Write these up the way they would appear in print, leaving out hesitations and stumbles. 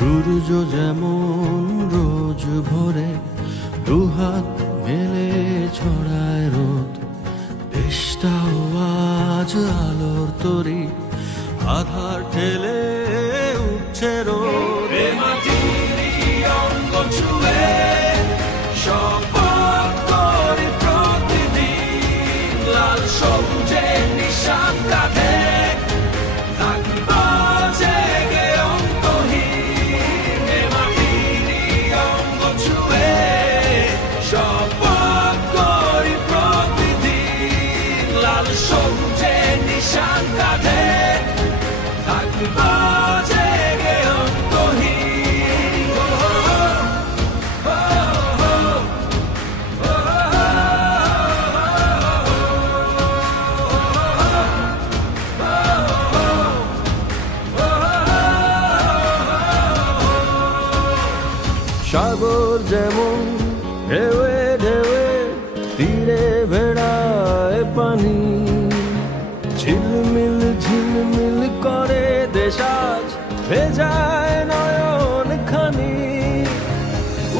সূর্য যেমন রোজ ভোরে দুহাত মেলে ছড়ায় রোদ, দেশটাও আজ আলোর তরি আধার ঠেলে উঠছে রোদ। মাটির অঙ্গ ছুঁয়ে শপথ করি প্রতিদিন, লাল সবুজের নিশান কাঁধে থাকবো জেগে অন্তহীন। মাটির অঙ্গ ছুঁয়ে শপথ করি প্রতিদিন, লাল সবুজের নিশান কাঁধে থাকবো জেগে অন্তহীন। সাগর যেমন ঢেউয়ে ঢেউয়ে তীরে ভেড়ায় পানি, ঝিলমিল ঝিলমিল করে দেশ আজ ভেজায় নয়ন খানি।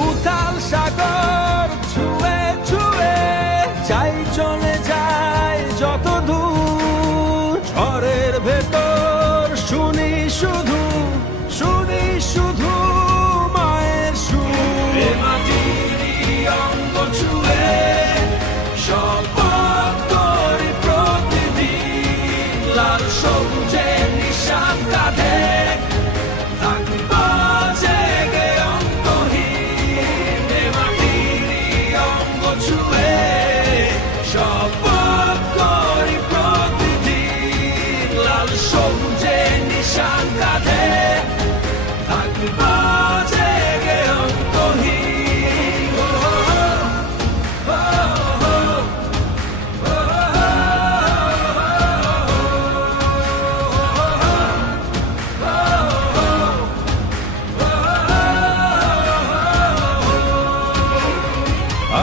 উথাল সাগর ছুঁয়ে ছুঁয়ে চাই চলে যায় যত দূর, ঝড়ের ভেতর শুনি শুধু মায়ের সুর। মাটির অঙ্গ ছুঁয়ে শপথ করি প্রতিদিন, লাল সবুজের নিশান কাঁধে থাকবো জেগে অন্তহীন। মাটির অঙ্গ ছুঁয়ে শপথ করি প্রতিদিন, লাল সবুজের নিশান কাঁধে থাকবো জেগে অন্তহীন।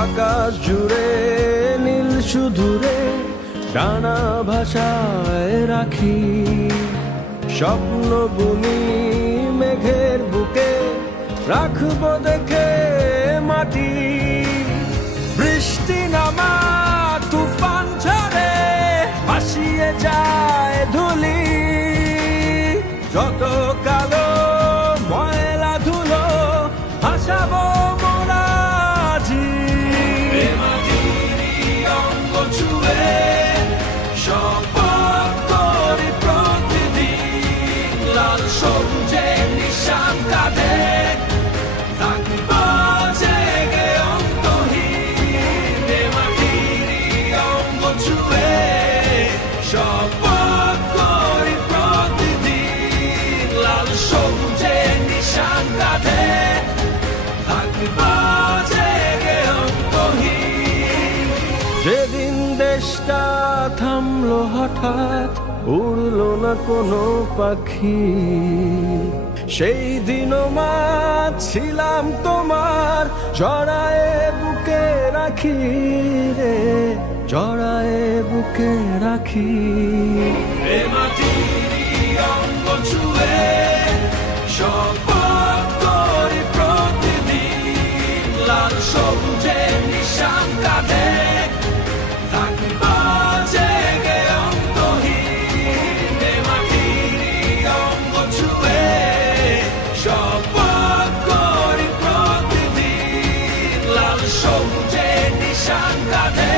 আকাশ জুড়ে নীল শুধুরে ডানা ভাষায় রাখি, স্বপ্ন বুনি মেঘের বুকে রাখবো দেখে মাটি। বৃষ্টি নামা তুফান ঝড়ে ভাসিয়ে যায় ধুলি, যত কালো ময়লা ধুলো ভাসাবো মোরা জি। মাটির অঙ্গ ছুঁয়ে শপথ করি প্রতিদিন, লাল সবুজের নিশান কাঁধে থাকবো জেগে অন্তহীন। মাটির অঙ্গ ছুঁয়ে শপথ করি প্রতিদিন, লাল সবুজের নিশান কাঁধে থাকবো জেগে অন্তহীন। যেদিন দেশটা থামলো হঠাৎ, উড়লো না কোনো পাখি, সেই দিনও মা ছিলাম তোমার জড়ায়ে বুকে রাখি রে, জড়ায়ে বুকে রাখি। মাটির অঙ্গ ছুঁয়ে শপথ করি প্রতিদিন, লাল সবুজের নিশান কাঁধে থাকবো জেগে অন্তহীন। মাটির অঙ্গ ছুঁয়ে শপথ করি প্রতিদিন, লাল সবুজের নিশান কাঁধে